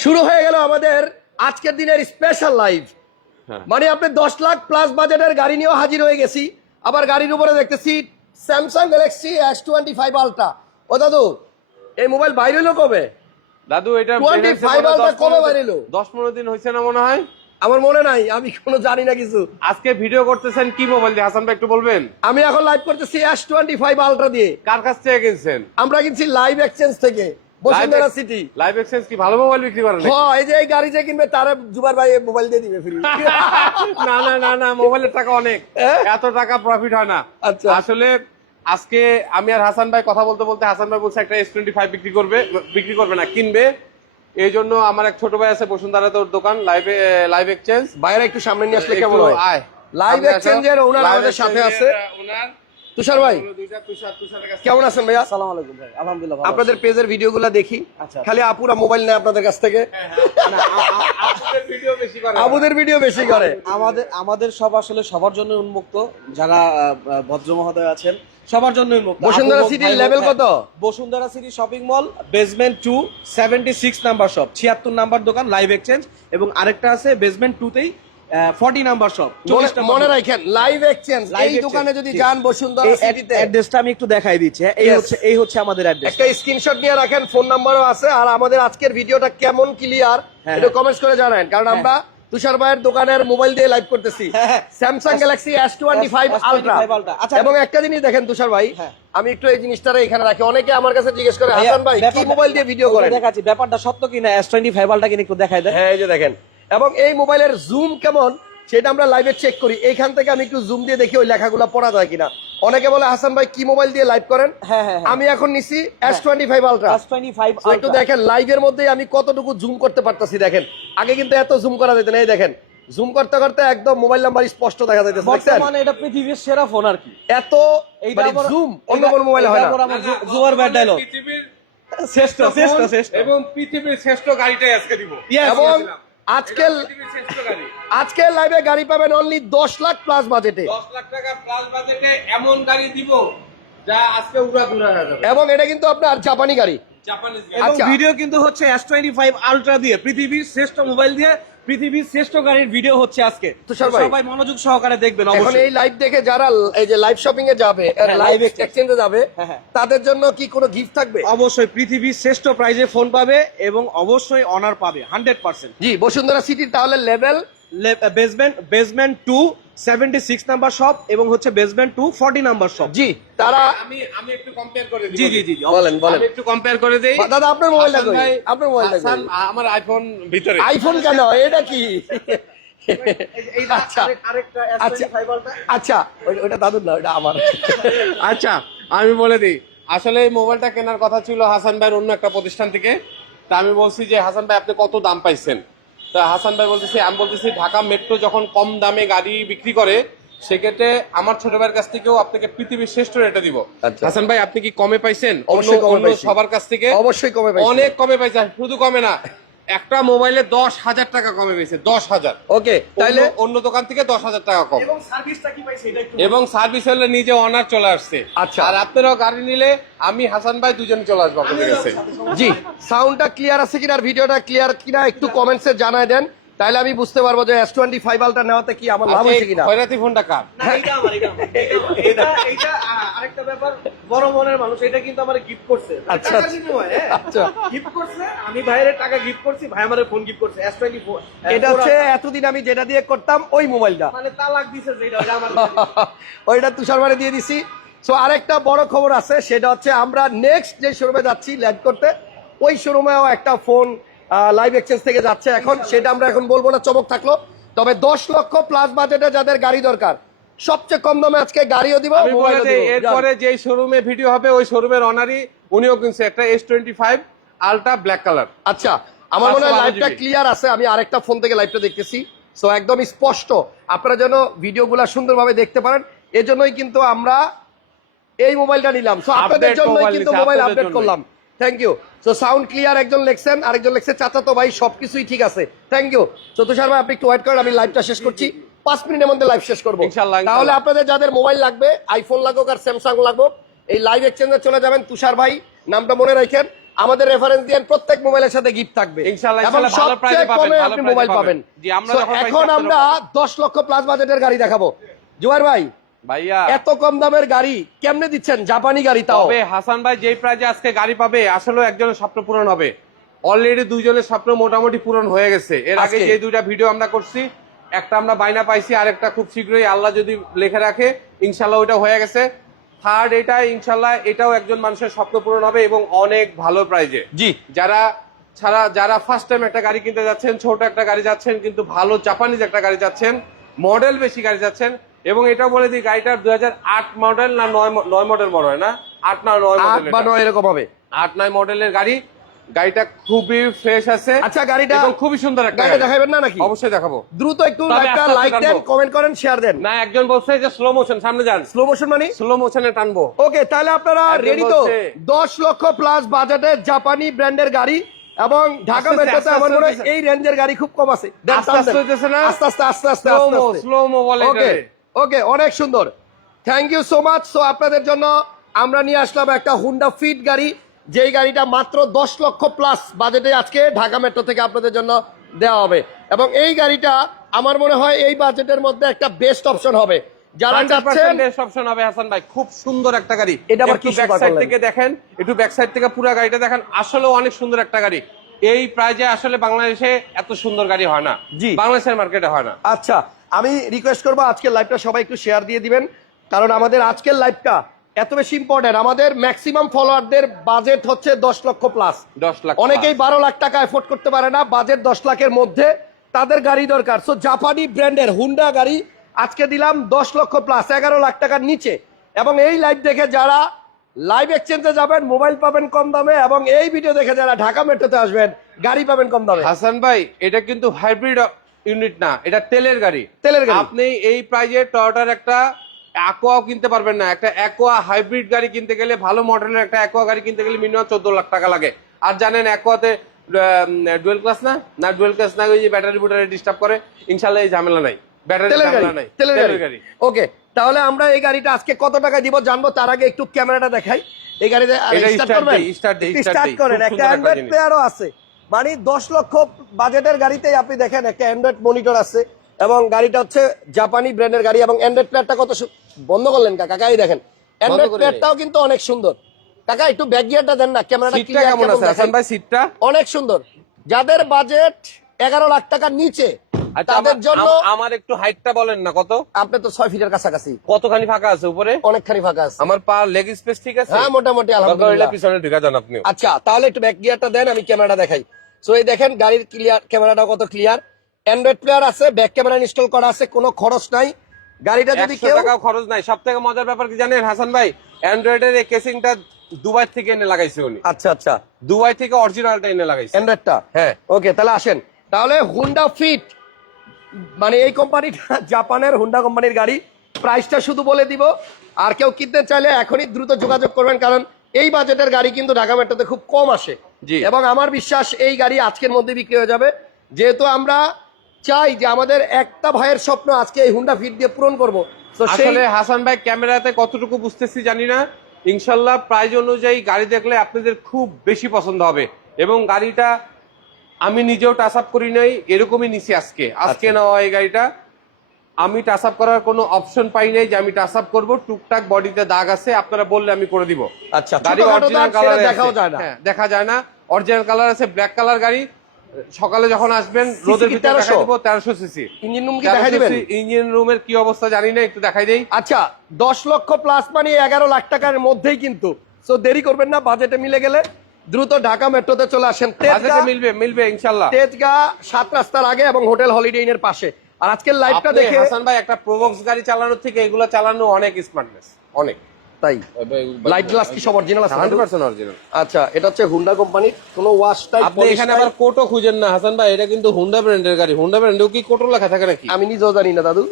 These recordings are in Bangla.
শুরু হয়ে গেল আমাদের আজকের দিনের স্পেশাল লাইভ হ্যাঁ। মানে আপনি দশ লাখ প্লাস বাজেটের গাড়ি নিয়েও হাজির হয়ে গেছি। আবার গাড়ির উপরে দেখতেছি Samsung Galaxy S twenty five ultra ও দাদু এই মোবাইল বাইরে হলো কবে? দাদু এটা 25 আলটা কবে বাড়িলো? দশ পনেরো দিন হয়েছে না মনে হয়? আমার মনে নাই আমি কোনো জানি না কিছু। আজকে ভিডিও করতেছেন কি মোবাইল দিয়ে? হাসান ভাই একটু বলবেন? আমি এখন লাইভ করতেছি এস টোয়েন্টি ফাইভ আলট্রা দিয়ে। কার কাছ থেকে কিনছেন? আমরা কিনছি লাইভ এক্সচেঞ্জ থেকে। বসুন্ধরা সিটি লাইভ এক্সচেঞ্জ কি ভালো মোবাইল বিক্রি করেন হ্যাঁ এই যে এই গাড়ি যে কিনবে তারা জুবার ভাই মোবাইল দিয়ে দিবে ফ্রি না না না না মোবাইলের টাকা অনেক? এত টাকা প্রফিট হয় না। আচ্ছা। আসলে আজকে আমি আর হাসান ভাই কথা বলতে বলতে হাসান ভাই বলছে একটা এস টোয়েন্টি ফাইভ বিক্রি করবে বিক্রি করবে না কিনবে। এই জন্য আমার এক ছোট ভাই আছে বসুন্ধরা তোর দোকান লাইভে লাইভ এক্সচেঞ্জ বাইরে একটু সামনে নিয়ে আসলে কেমন হয়? লাইভ। এক্সচেঞ্জের ওনার আমাদের সাথে আছে। ওনার তুষার ভাই কেমন আছেন ভাইয়া? সালাম আলাইকুম ভাই আলহামদুলিল্লাহ আপনাদের পেজের ভিডিওগুলো দেখি। আচ্ছা, আচ্ছা। খালি আপুরা মোবাইল নেয় আপনাদের কাছ থেকে। আবুদের ভিডিও বেশি করে। আমাদের আমাদের সব আসলে সবার জন্য উন্মুক্ত। যারা ভদ্র মহোদয় আছেন সবার জন্য বসুন্ধরা সিটির লেভেল হ্যাঁ, কত? Bashundhara city shopping mall basement two seventy six number shop ছিয়াত্তর নাম্বার দোকান লাইভ এক্সচেঞ্জ এবং আরেকটা আছে বেসমেন্ট টুতেই 40 নাম্বার শপ মনে রাখেন লাইভ এক্সচেঞ্জ এই দোকানে যদি যান বসুন্ধরা সিটিতে অ্যাড্রেসটা আমি একটু দেখাই হ্যাঁ? এই হচ্ছে এই হচ্ছে আমাদের অ্যাড্রেস একটা স্ক্রিনশট নিয়ে রাখেন ফোন নাম্বারও আছে আর আমাদের আজকের ভিডিওটা কেমন হ্যাঁ, ক্লিয়ার কমেন্টস করে কারণ হ্যাঁ। আমরা তুষার ভাইয়ের দোকানের মোবাইল দিয়ে লাইভ করতেছি। Samsung Galaxy S twenty five ultra এবং একটা জিনিস দেখেন তুষার ভাই আমি একটু এই জিনিসটা এখানে রাখি। অনেকে আমার কাছে জিজ্ঞেস করে হাসান ভাই কি মোবাইল দিয়ে ভিডিও দেখাচ্ছি ব্যাপারটা সত্য কিনা? এস টোয়েন্টি ফাইভ আলটা কিনা একটু দেখাই হ্যাঁ এই যে দেখেন। এবং এই মোবাইলের জুম কেমন সেটা আমরা লাইভে চেক করি। এইখান থেকে আমি একটু জুম দিয়ে দেখি ওই লেখাগুলো পড়া যায় কিনা। অনেকে বলে হাসান ভাই কি মোবাইল দিয়ে লাইভ করেন? হ্যাঁ, হ্যাঁ, হ্যাঁ। আমি এখন নিছি এস টোয়েন্টি ফাইভ আলট্রা একটু দেখেন লাইভের মধ্যে আমি কতটুকু জুম করতে পারতাছি দেখেন। আগে কিন্তু এত জুম করা যেত না এই দেখেন। জুম করতে করতে একদম মোবাইল নাম্বার স্পষ্ট দেখা যাইতেছে বর্তমানে এটা পৃথিবীর সেরা ফোন আর কি। এত এই জুম অন্য এটা- কোন মোবাইলে হয় না। জুয়ার ব্যাট ডায়লগ পৃথিবীর শ্রেষ্ঠ শ্রেষ্ঠ শ্রেষ্ঠ। এবং পৃথিবীর শ্রেষ্ঠ গাড়িটাই আজকে দিব। এবং. আজকে আজকের শ্রেষ্ঠ গাড়ি। আজকে লাইভে গাড়ি পাবেন অনলি দশ লাখ প্লাস বাজেটে দশ লাখ টাকা প্লাস বাজেটে এমন গাড়ি দিব যা আজকে উড়া ঘুরা যাবে। এবং এটা কিন্তু আপনার জাপানি গাড়ি। জাপানিজ আচ্ছা। ভিডিও কিন্তু হচ্ছে এস টোয়েন্টি ফাইভ আলট্রা দিয়ে পৃথিবীর শ্রেষ্ঠ মোবাইল দিয়ে পৃথিবীর শ্রেষ্ঠ গাড়ির ভিডিও হচ্ছে আজকে তো। সবাই মনোযোগ সহকারে দেখবেন এখন এই লাইভ দেখে যারা এই যে লাইভ শপিং এ যাবে হ্যাঁ, লাইভ exchange। এক্সচেঞ্জে যাবে হ্যাঁ, হ্যাঁ। তাদের জন্য কি কোনো গিফট থাকবে অবশ্যই পৃথিবীর শ্রেষ্ঠ প্রাইজে ফোন পাবে এবং অবশ্যই অনার পাবে হান্ড্রেড পার্সেন্ট জি বসুন্ধরা সিটির তাহলে level basement basement two seventy six number shop এবং হচ্ছে basement two forty number shop জি। তারা আমি আমি একটু কম্পেয়ার করে দিই। জি জি জি বলেন বলেন। একটু কম্পেয়ার করে দেই। দাদা আপনার মোবাইলটা হাসান কই আপনার মোবাইলটা হাসান, কই আমার আইফোন ভিতরে। আইফোন কেন? এটা কি? আচ্ছা। আরেকটা আচ্ছা। আচ্ছা। ওটা দাদুর না ওটা আমার। আচ্ছা আমি বলে দিই। আসলে এই মোবাইলটা কেনার কথা ছিল হাসান ভাইয়ের অন্য একটা প্রতিষ্ঠান থেকে। তা আমি বলছি যে হাসান ভাই আপনি কত দাম পাইছেন? তা হাসান ভাই বলতেছি আমি বলতেছি ঢাকা মেট্রো যখন কম দামে গাড়ি বিক্রি করে সেক্ষেত্রে আমার ছোট ভাইয়ের কাছ থেকেও আপনাকে পৃথিবীর শ্রেষ্ঠ রেটে দিব আচ্ছা। হাসান ভাই আপনি কি কমে পাইছেন অবশ্যই। সবার কাছ থেকে অবশ্যই কমে। অনেক কমে পাইছেন শুধু কমে না একটা মোবাইলে দশ হাজার টাকা কমে পেয়েছে দশ হাজার। ওকে তাইলে অন্য- দোকান থেকে দশ হাজার টাকা কম। এবং সার্ভিসটা কি পাইছে এটা একটু এবং সার্ভিস হলে নিজে অনার চলে আসছে। আচ্ছা। আর আপনারাও গাড়ি নিলে আমি হাসান ভাই দুজন চলে আসব আপনাদের কাছে। জি সাউন্ডটা ক্লিয়ার আছে কিনা আর ভিডিওটা ক্লিয়ার কিনা একটু কমেন্টসে জানাই দেন। তাহলে আমি বুঝতে পারব যে এস টোয়েন্টি ফাইভ আলটা নেওয়াতে কি আমার লাভ হয়েছে কিনা। খয়রাতি ফোনটা কার? আরেকটা ব্যাপার বড় মনের মানুষ এটা কিন্তু আমার গিফট করছে। আচ্ছা, আচ্ছা। বিনিময়ে, হ্যাঁ। আচ্ছা। গিফট করছে আমি ভাইয়ের টাকা গিফট করছি ভাই আমার ফোন গিফট করছে এস টোয়েন্টি ফোর এটা হচ্ছে এতদিন আমি যেটা দিয়ে করতাম ওই মোবাইলটা। মানে তালাক দিছে যেটা আমার ওইটা তুষারবারে দিয়ে দিছি। সো আরেকটা বড় খবর আছে সেটা হচ্ছে আমরা নেক্সট যে শোরুমে যাচ্ছি ল্যান্ড করতে ওই শোরুমেও একটা ফোন লাইভ এক্সচেঞ্জ থেকে যাচ্ছে এখন। সেটা আমরা এখন বলব না চমক থাকল। তবে দশ লক্ষ প্লাস বাজেটে যাদের গাড়ি দরকার সবচেয়ে কম দামে আজকে গাড়িও দিব এরপরে যে শোরুমে ভিডিও হবে ওই শোরুমের অনারই উনিও কিনছে একটা S twenty five ultra black colour আচ্ছা আমার মনে হয় লাইভটা ক্লিয়ার আছে আমি আরেকটা ফোন থেকে লাইভটা দেখতেছি। সো একদম স্পষ্ট আপনারা যেন ভিডিও ভিডিওগুলো সুন্দরভাবে দেখতে পারেন। এজন্যই কিন্তু আমরা এই মোবাইলটা নিলাম। সো আপনাদের জন্যই কিন্তু মোবাইল আপডেট করলাম। Thank you so sound clear একজন লেখছেন আরেকজন লেখছে চাচা তো ভাই সবকিছুই ঠিক আছে। থ্যাংক ইউ সো তুষার ভাই আপনি একটু ওয়েট করেন আমি লাইভটা শেষ করছি। পাঁচ মিনিটের মধ্যে লাইভ শেষ করব। তাহলে আপনাদের যাদের মোবাইল লাগবে আইফোন লাগুক আর স্যামসাং লাগুক এই লাইভ এক্সচেঞ্জে চলে যাবেন। তুষার ভাই নামটা মনে রাখেন। আমাদের রেফারেন্স দিয়ে প্রত্যেক মোবাইলের সাথে গিফট থাকবে। ইনশাআল্লাহ, এবং সবচেয়ে কমে আপনি মোবাইল পাবেন। এখন আমরা দশ লক্ষ প্লাস বাজেটের গাড়ি দেখাবো। জুয়ার ভাই ভাইয়া। এত কম দামের গাড়ি কেমনে দিচ্ছেন? জাপানি গাড়ি তাও। হাসান ভাই যেই প্রাইজে আজকে গাড়ি পাবে আসলে একজনের স্বপ্ন পূরণ হবে। অলরেডি দুইজনের স্বপ্ন মোটামুটি পূরণ হয়ে গেছে। এর আগে যে দুইটা ভিডিও আমরা করছি একটা আমরা বাইনা পাইছি আর একটা খুব শীঘ্রই আল্লাহ যদি লেখে রাখে ইনশাল্লাহ ওইটা হয়ে গেছে। থার্ড এটা ইনশাল্লাহ এটাও একজন মানুষের স্বপ্ন পূরণ হবে এবং অনেক ভালো প্রাইজে জি। যারা ছাড়া যারা ফার্স্ট টাইম একটা গাড়ি কিনতে যাচ্ছেন ছোট একটা গাড়ি যাচ্ছেন কিন্তু ভালো জাপানিজ একটা গাড়ি যাচ্ছেন মডেল বেশি গাড়ি যাচ্ছেন এবং এটাও বলে দিই গাড়িটার দুই মডেল না নয় নয় মডেল মনে হয় না? আট না নয় আট মডেল বা নয় এরকম হবে? আট নয় মডেলের গাড়ি। গাড়িটা খুবই ফ্রেশ আছে আচ্ছা গাড়িটা খুবই সুন্দর একটা গাড়ি। দেখাবেন না নাকি? অবশ্যই দেখাবো। দ্রুত একটু আস্তে লাইক দেন কমেন্ট করেন শেয়ার দেন। না একজন বলছে যে স্লো মোশন সামনে যান। স্লো মোশন মানে? স্লো মোশনে টানবো। ওকে তাহলে আপনারা রেডি তো? বলছে- দশ লক্ষ প্লাস বাজেটের জাপানি ব্র্যান্ডের গাড়ি এবং ঢাকা মেট্রোতে আমার মনে হয় এই রেঞ্জের গাড়ি খুব কম আছে। আস্তে আস্তে? আস্তে আস্তে আস্তে আস্তে স্লো মো স্লো মো বলে ওকে। ওকে অনেক সুন্দর। Thank you so much so আপনাদের জন্য আমরা নিয়ে আসলাম একটা হুন্ডা ফিট গাড়ি। যেই গাড়িটা মাত্র দশ লক্ষ প্লাস বাজেটে আজকে ঢাকা মেট্রো থেকে আপনাদের জন্য দেওয়া হবে। এবং এই গাড়িটা আমার মনে হয় এই বাজেটের মধ্যে একটা বেস্ট অপশন হবে। যারা চাচ্ছেন অপশন হবে হাসান ভাই। খুব সুন্দর একটা গাড়ি। এটা আবার কি ব্যাক সাইড থেকে দেখেন একটু ব্যাক সাইড থেকে পুরো গাড়িটা দেখেন অনেক সুন্দর একটা গাড়ি। এই প্রাইজে আসলে বাংলাদেশে এত সুন্দর গাড়ি হয় না। জি। বাংলাদেশের মার্কেটে হয় না। আচ্ছা আমি রিকোয়েস্ট করব আজকের লাইভটা সবাই একটু শেয়ার দিয়ে দিবেন। কারণ আমাদের আজকের লাইভটা এত বেশি ইম্পর্টেন্ট আমাদের ম্যাক্সিমাম ফলোয়ারদের বাজেট হচ্ছে দশ লক্ষ প্লাস দশ লাখ অনেকেই বারো লাখ টাকা এফোর্ড করতে পারে না। বাজেট দশ লাখের মধ্যে তাদের গাড়ি দরকার। সো জাপানি ব্র্যান্ডের হুন্ডা গাড়ি আজকে দিলাম দশ লক্ষ প্লাস এগারো লাখ টাকার নিচে। এবং এই লাইভ দেখে যারা লাইভ এক্সচেঞ্জে যাবেন মোবাইল পাবেন কম দামে এবং এই ভিডিও দেখে যারা ঢাকা মেট্রোতে আসবেন গাড়ি পাবেন কম দামে। হাসান ভাই এটা কিন্তু হাইব্রিড ইউনিট না এটা তেলের গাড়ি। তেলের গাড়ি। আপনি এই প্রাইজে টয়োটার একটা অ্যাকোয়াও কিনতে পারবেন না। একটা অ্যাকোয়া হাইব্রিড গাড়ি কিনতে গেলে ভালো মডেলের একটা অ্যাকোয়া গাড়ি কিনতে গেলে মিনিমাম চোদ্দ লাখ টাকা লাগে। আর জানেন অ্যাকোয়াতে ডুয়েল ক্লাস না? না ডুয়েল ক্লাস না ওই যে ব্যাটারি বুটারি ডিস্টার্ব করে ইনশাল্লাহ এই ঝামেলা নাই। ব্যাটারি ঝামেলা নাই। তেলের গাড়ি। ওকে তাহলে আমরা এই গাড়িটা আজকে কত টাকা দিব জানব তার আগে একটু ক্যামেরাটা দেখাই। এই গাড়িতে স্টার্ট করবেন? স্টার্ট। করেন একটা অ্যান্ড্রয়েড। প্লেয়ারও আছে। মানে দশ লক্ষ বাজেটের গাড়িতেই আপনি দেখেন একটা অ্যান্ড্রয়েড মনিটর আছে এবং গাড়িটা হচ্ছে জাপানি ব্র্যান্ডের গাড়ি এবং অ্যান্ড্রয়েড প্লেয়ারটা কত বন্ধ করলেন কাকা কাকাই দেখেন। অ্যান্ড্রয়েড প্লেয়ারটাও কিন্তু অনেক সুন্দর। কাকা একটু ব্যাক গিয়ারটা দেন না ক্যামেরাটা কেমন আছে? হাসান ভাই সিটটা অনেক সুন্দর। যাদের বাজেট এগারো লাখ টাকার নিচে তাদের আমার- জন্য আম- আমার একটু হাইটটা বলেন না কত? আপনি তো ছয় ফিটের কাছাকাছি। কতখানি ফাঁকা আছে উপরে? অনেকখানি ফাঁকা আছে। আমার পা লেগ স্পেস ঠিক আছে? হ্যাঁ মোটামুটি আলহামদুলিল্লাহ। পিছনে ঢুকা যান আপনিও। আচ্ছা তাহলে একটু ব্যাক গিয়ারটা দেন আমি ক্যামেরাটা দেখাই। সো এই দেখেন গাড়ির ক্লিয়ার ক্যামেরাটা কত ক্লিয়ার অ্যান্ড্রয়েড প্লেয়ার আছে ব্যাক ক্যামেরা ইনস্টল করা আছে কোনো খরচ নাই। গাড়িটা যদি কেউ টাকাও খরচ নাই। সব থেকে মজার ব্যাপার কি জানেন হাসান ভাই? অ্যান্ড্রয়েডের এই কেসিংটা দুবাই থেকে এনে লাগাইছে উনি। আচ্ছা আচ্ছা। দুবাই থেকে অরিজিনালটা এনে লাগাইছে। অ্যান্ড্রয়েডটা হ্যাঁ। ওকে তাহলে আসেন। তাহলে হুন্ডা ফিট মানে এই কোম্পানিটা জাপানের হুন্ডা কোম্পানির গাড়ি। প্রাইসটা শুধু বলে দিব। আর কেউ কিনতে চাইলে এখনই দ্রুত যোগাযোগ করবেন কারণ এই বাজেটের গাড়ি কিন্তু ঢাকা মেট্রোতে খুব কম আসে। এবং আমার বিশ্বাস এই গাড়ি আজকের মধ্যে বিক্রি হয়ে যাবে। যেহেতু আমরা চাই যে আমাদের একটা ভাইয়ের স্বপ্ন আজকে এই হুন্ডা ফিট দিয়ে পূরণ করব। আসলে হাসান ভাই ক্যামেরাতে কতটুকু বুঝতেছি জানি না। ইনশাল্লাহ প্রাইজ অনুযায়ী গাড়ি দেখলে আপনাদের খুব বেশি পছন্দ হবে। এবং গাড়িটা আমি নিজেও টাচ আপ করি নাই এরকমই নিছি আজকে। আজকে আচ্ছা। নেওয়া এই গাড়িটা। আমি টাচ আপ করার কোনো অপশন পাই নাই যে আমি টাচ আপ করব টুকটাক বডিতে দাগ আছে আপনারা বললে আমি করে দিব। আচ্ছা গাড়ি অরিজিনাল কালার দেখাও যায় না। হ্যাঁ দেখা যায় না। অরিজিনাল কালার আছে ব্ল্যাক কালার গাড়ি। সকালে যখন আসবেন রোদের ভিতরে 1300? দেখা দিব তেরোশো সিসি। ইঞ্জিন রুম কি দেখাই দিবেন? ইঞ্জিন রুমের কি অবস্থা জানি না একটু দেখাই দেই। আচ্ছা দশ লক্ষ প্লাস মানে এগারো লাখ টাকার মধ্যেই কিন্তু। সো দেরি করবেন না বাজেটে মিলে গেলে। দ্রুত ঢাকা মেট্রোতে চলে আসেন মিলবে মিলবে ইনশাল্লাহ তেজগাঁ সাত রাস্তার আগে এবং হোটেল হলিডে ইনের পাশে। আর আজকের লাইভটা দেখে হাসান ভাই একটা প্রোবক্স গাড়ি চালানোর থেকে এগুলো চালানো অনেক স্মার্টনেস অনেক। তাই। লাইট গ্লাস কি সব অরিজিনাল আছে? হান্ড্রেড পার্সেন্ট অরিজিনাল আচ্ছা এটা হচ্ছে হুন্ডা কোম্পানির কোনো ওয়াশ টাইপ আপনি এখানে আবার কোটো খুঁজেন না হাসান ভাই এটা কিন্তু হুন্ডা ব্র্যান্ডের গাড়ি। হুন্ডা ব্র্যান্ডেও কি কোটো লেখা থাকে নাকি? আমি নিজেও জানি না দাদু।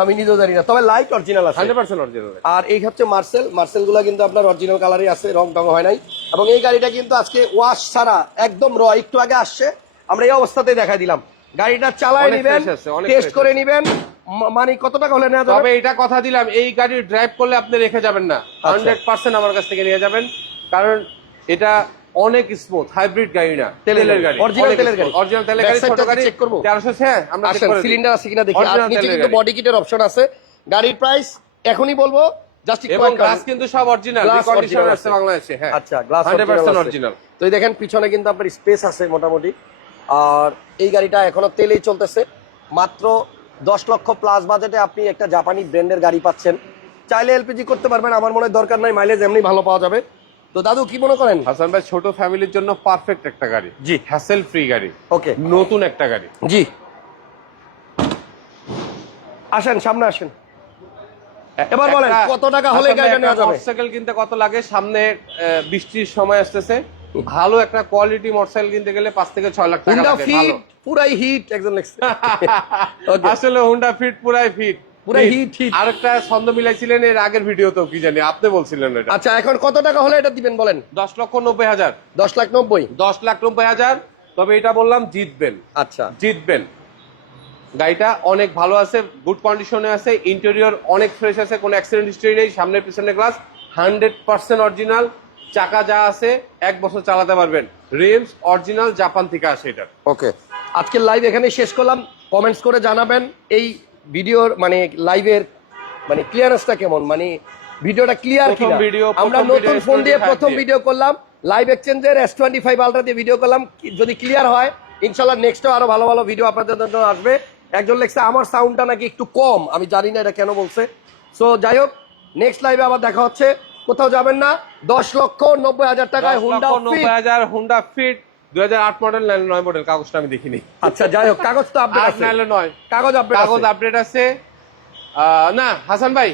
আমি নিজেও জানি না। তবে লাইট অরিজিনাল আছে। হান্ড্রেড পার্সেন্ট অরিজিনাল আর এই হচ্ছে মার্সেল মার্সেলগুলা কিন্তু আপনার অরিজিনাল কালারই আছে রং টং হয় নাই। এবং এই গাড়িটা কিন্তু আজকে ওয়াশ ছাড়া একদম র একটু আগে আসছে। আমরা এই অবস্থাতেই দেখা দিলাম। গাড়িটা চালায় নিবেন টেস্ট করে নিবেন। মানে কত টাকা হলে নেওয়া তবে যাবে এটা কথা দিলাম এই গাড়ি ড্রাইভ করলে আপনি রেখে যাবেন না। আচ্ছা। হান্ড্রেড পার্সেন্ট আমার কাছ থেকে নিয়ে যাবেন। কারণ এটা অনেক স্মুথ হাইব্রিড গাড়ি না তেলের গাড়ি, গাড়ি। তেলের গাড়ি। অরিজিনাল তেলের গাড়ি ছোট গাড়ি। check করব? তেরোশো হ্যাঁ আমরা check করে সিলিন্ডার আছে কিনা দেখি। আর নিচে কিন্তু বডি কিটের অপশন আছে। গাড়ির প্রাইস এখনই বলব জাস্ট এবং গ্লাস কিন্তু সব অরিজিনাল Glass কন্ডিশন original আছে আছে। বাংলাদেশে হ্যাঁ। আচ্ছা গ্লাস 100% অরিজিনাল তো এই দেখেন পিছনে কিন্তু আপনার স্পেস আছে মোটামুটি। আর এই গাড়িটা এখনও তেলেই চলতেছে। মাত্র দশ লক্ষ প্লাস বাজেটে আপনি একটা জাপানি ব্র্যান্ডের গাড়ি পাচ্ছেন। চাইলে এলপিজি করতে পারবেন আমার মনে হয় দরকার নাই মাইলেজ এমনি ভালো পাওয়া যাবে। তো দাদু কি মনে করেন? হাসান ভাই ছোট ফ্যামিলির জন্য পারফেক্ট একটা গাড়ি। জি। হ্যাসেল ফ্রি গাড়ি। ওকে। নতুন একটা গাড়ি। জি। আসেন সামনে আসেন। এবার বলেন কত টাকা হলে গাড়িটা নেওয়া যাবে? মোটরসাইকেল কিনতে কত লাগে? সামনে বৃষ্টির সময় আসতেছে। ভালো একটা কোয়ালিটি মোটরসাইকেল কিনতে গেলে পাঁচ থেকে ছয় লাখ টাকা লাগে ভালো। পুরাই হিট একজন লিখছে. আসলে হুন্ডা ফিট পুরাই ফিট পুরাই হিট, হিট। আরেকটা ছন্দ মিলাইছিলেন এর আগের কি জানি আপনি বলছিলেন এটা। আচ্ছা এখন কত টাকা হলে এটা দিবেন বলেন? দশ লক্ষ নব্বই হাজার। দশ লাখ নব্বই? দশ লাখ নব্বই হাজার তবে এটা বললাম জিতবেন। আচ্ছা। জিতবেন। গাড়িটা অনেক ভালো আছে গুড কন্ডিশনে আছে ইন্টেরিয়র অনেক ফ্রেশ আছে কোনো অ্যাক্সিডেন্ট হিস্টরি নেই সামনে পিছনে গ্লাস হান্ড্রেড পার্সেন্ট অরিজিনাল চাকা যা আছে এক বছর চালাতে পারবেন। রিমস অরিজিনাল জাপান থেকে আসে এটা ওকে আজকের লাইভ এখানে শেষ করলাম। কমেন্টস করে জানাবেন। এই ভিডিওর মানে লাইভের মানে ক্লিয়ারেন্সটা কেমন? মানে ভিডিওটা ক্লিয়ার কিনা? আমরা নতুন ফোন দিয়ে প্রথম ভিডিও করলাম লাইভ এক্সচেঞ্জের এস টোয়েন্টি ফাইভ আলট্রা দিয়ে ভিডিও করলাম যদি ক্লিয়ার হয় ইনশাল্লাহ নেক্সটও আরও ভালো ভালো ভিডিও আপনাদের জন্য আসবে। একজন লেখছে আমার সাউন্ডটা নাকি একটু কম। আমি জানি না এটা কেন বলছে। সো যাই হোক নেক্সট লাইভে আবার দেখা হচ্ছে। কোথাও যাবেন না দশ লক্ষ নব্বই হাজার টাকায় হুন্ডা নব্বই হাজার হুন্ডা ফিট দুই হাজার আট মডেল নাইলে নয় মডেল কাগজটা আমি দেখিনি। আচ্ছা যাই হোক কাগজ তো আপডেট আছে। নাইলে নয়। কাগজ আপডেট কাগজ আপডেট আছে। না হাসান ভাই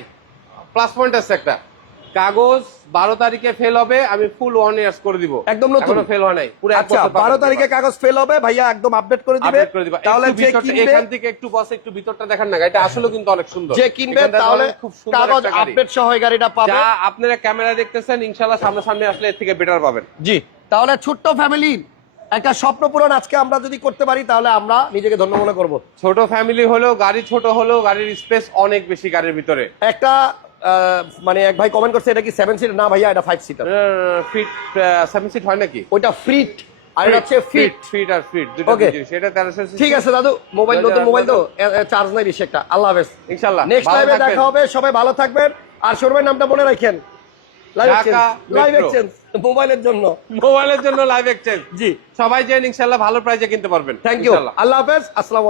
প্লাস পয়েন্ট আছে একটা। কাগজ বারো তারিখে ফেল হবে আমি ফুল ওয়ান ইয়ার্স করে দিব। একদম নতুন। ফেল হয় নাই। পুরো আচ্ছা বছর বারো তারিখে কাগজ ফেল হবে ভাইয়া একদম আপডেট করে দিবে। আপডেট করে দিবা। তাহলে যে কিনবে এখান থেকে একটু বস একটু ভিতরটা দেখান না আসলে কিন্তু অনেক সুন্দর। যে কিনবে তাহলে খুব সুন্দর কাগজ আপডেট সহ গাড়িটা পাবে। যা আপনারা ক্যামেরা দেখতেছেন ইনশাল্লাহ সামনাসামনি আসলে এর থেকে বেটার পাবেন। জি তাহলে ছোট্ট ফ্যামিলির একটা স্বপ্ন পূরণ আজকে আমরা যদি করতে পারি তাহলে আমরা নিজেকে ধন্য মনে করব। ছোট ফ্যামিলি হলেও গাড়ি ছোট হলেও গাড়ির স্পেস অনেক বেশি গাড়ির ভিতরে। একটা মানে এক ভাই কমেন্ট করছে এটা কি সেভেন সিট না ভাইয়া এটা five seater fit seven seat হয় নাকি? ওইটা ফিট আর হচ্ছে ফিট ফিট আর ফিট দুটো তেরোশো ঠিক আছে দাদু মোবাইল নতুন মোবাইল তো চার্জ নাই বেশি একটা। আল্লাহ হাফেজ। ইনশাল্লাহ নেক্সট টাইমে দেখা হবে সবাই ভালো থাকবেন। আর শোরুমের নামটা মনে রাখেন। লাইভ এক্সচেঞ্জ মোবাইলের জন্য। মোবাইলের জন্য লাইভ এক্সচেঞ্জ জি। সবাই যেন ইনশাল্লাহ ভালো প্রাইজে কিনতে পারবেন থ্যাংক ইউ আল্লাহ হাফেজ। আসসালামু